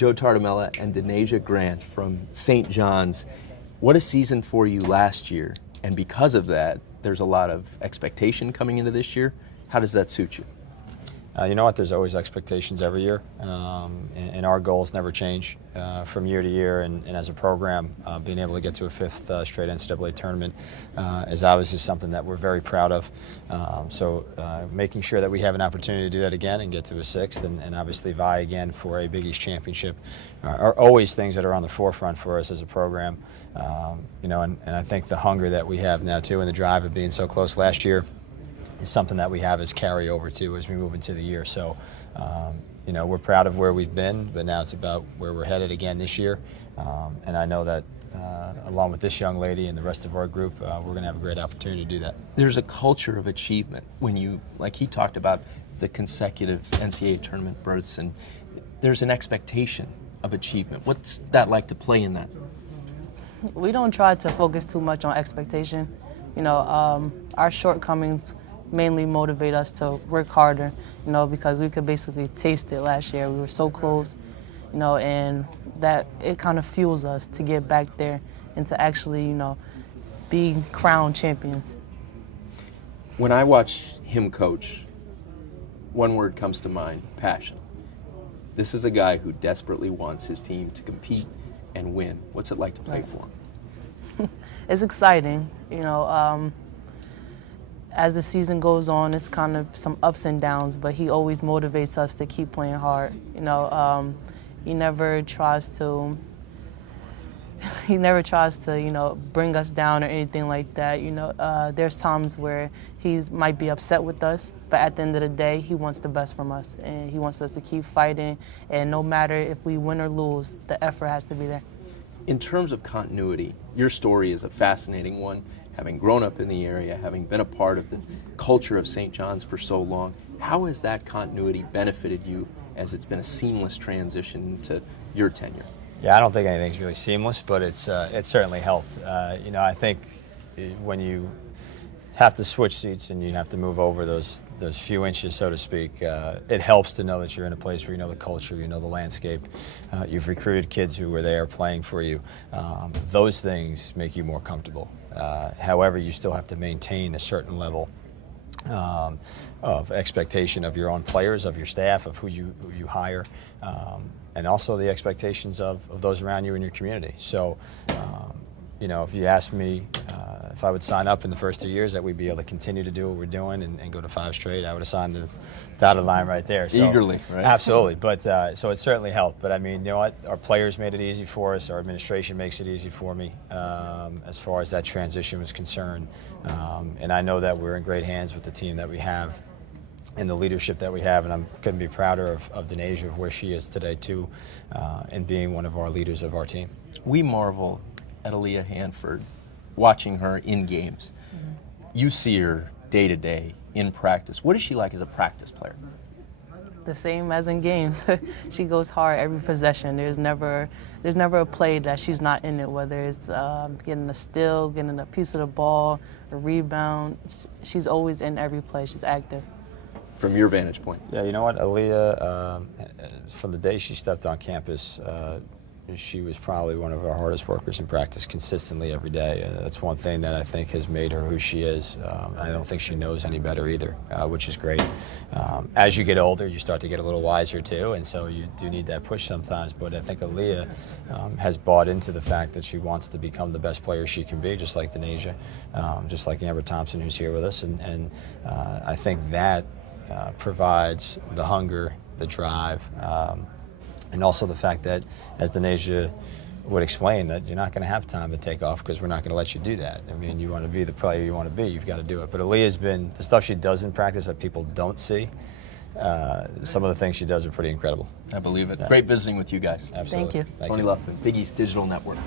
Joe Tartamella and Danaejah Grant from St. John's. What a season for you last year, and because of that, there's a lot of expectation coming into this year. How does that suit you? You know what, there's always expectations every year, and our goals never change from year to year, and as a program, being able to get to a fifth straight NCAA tournament is obviously something that we're very proud of. So making sure that we have an opportunity to do that again and get to a sixth and obviously vie again for a Big East championship are always things that are on the forefront for us as a program. You know, and I think the hunger that we have now too, and the drive of being so close last year, is something that we have as carryover too as we move into the year. So, you know, we're proud of where we've been, but now it's about where we're headed again this year. And I know that along with this young lady and the rest of our group, we're going to have a great opportunity to do that. There's a culture of achievement when you, like he talked about, the consecutive NCAA tournament berths, and there's an expectation of achievement. What's that like to play in that? We don't try to focus too much on expectation. You know, our shortcomings mainly motivate us to work harder, you know, because we could basically taste it last year. We were so close, you know, and that it kind of fuels us to get back there and to actually, you know, be crowned champions. When I watch him coach, one word comes to mind: passion. This is a guy who desperately wants his team to compete and win. What's it like to play for him? It's exciting, you know. As the season goes on, it's kind of some ups and downs, but he always motivates us to keep playing hard. You know, he never tries to, you know, bring us down or anything like that. You know, there's times where he might be upset with us, but at the end of the day, he wants the best from us, and he wants us to keep fighting. And no matter if we win or lose, the effort has to be there. In terms of continuity, your story is a fascinating one. Having grown up in the area, having been a part of the culture of St. John's for so long, how has that continuity benefited you as it's been a seamless transition to your tenure? Yeah, I don't think anything's really seamless, but it's certainly helped. You know, I think when you have to switch seats and you have to move over those few inches, so to speak, it helps to know that you're in a place where you know the culture, you know the landscape, you've recruited kids who were there playing for you. Those things make you more comfortable. However, you still have to maintain a certain level of expectation of your own players, of your staff, of who you hire, and also the expectations of those around you in your community. So, you know, if you ask me if I would sign up in the first 2 years that we'd be able to continue to do what we're doing and go to 5 straight, I would have signed the dotted line right there. So, eagerly, right? Absolutely. But so it certainly helped. But I mean, you know what? Our players made it easy for us. Our administration makes it easy for me as far as that transition was concerned. And I know that we're in great hands with the team that we have and the leadership that we have, and I couldn't be prouder of Danaejah, of where she is today too, and being one of our leaders of our team. We marvel at Aaliyah Hanford, watching her in games. Mm-hmm. You see her day to day in practice. What is she like as a practice player? The same as in games. She goes hard every possession. There's never a play that she's not in it, whether it's getting a steal, getting a piece of the ball, a rebound. She's always in every play. She's active. From your vantage point? Yeah, you know what, Aaliyah, from the day she stepped on campus, she was probably one of our hardest workers in practice consistently every day. That's one thing that I think has made her who she is. I don't think she knows any better either, which is great. As you get older, you start to get a little wiser too, and so you do need that push sometimes. But I think Aaliyah has bought into the fact that she wants to become the best player she can be, just like Danaejah, just like Amber Thompson, who's here with us. And I think that provides the hunger, the drive, and also the fact that, as Danaejah would explain, that you're not going to have time to take off because we're not going to let you do that. I mean, you want to be the player you want to be, you've got to do it. But Aaliyah's been, the stuff she does in practice that people don't see, some of the things she does are pretty incredible. I believe it. Yeah. Great visiting with you guys. Absolutely. Thank you. Tony Luftman, Big East Digital Network.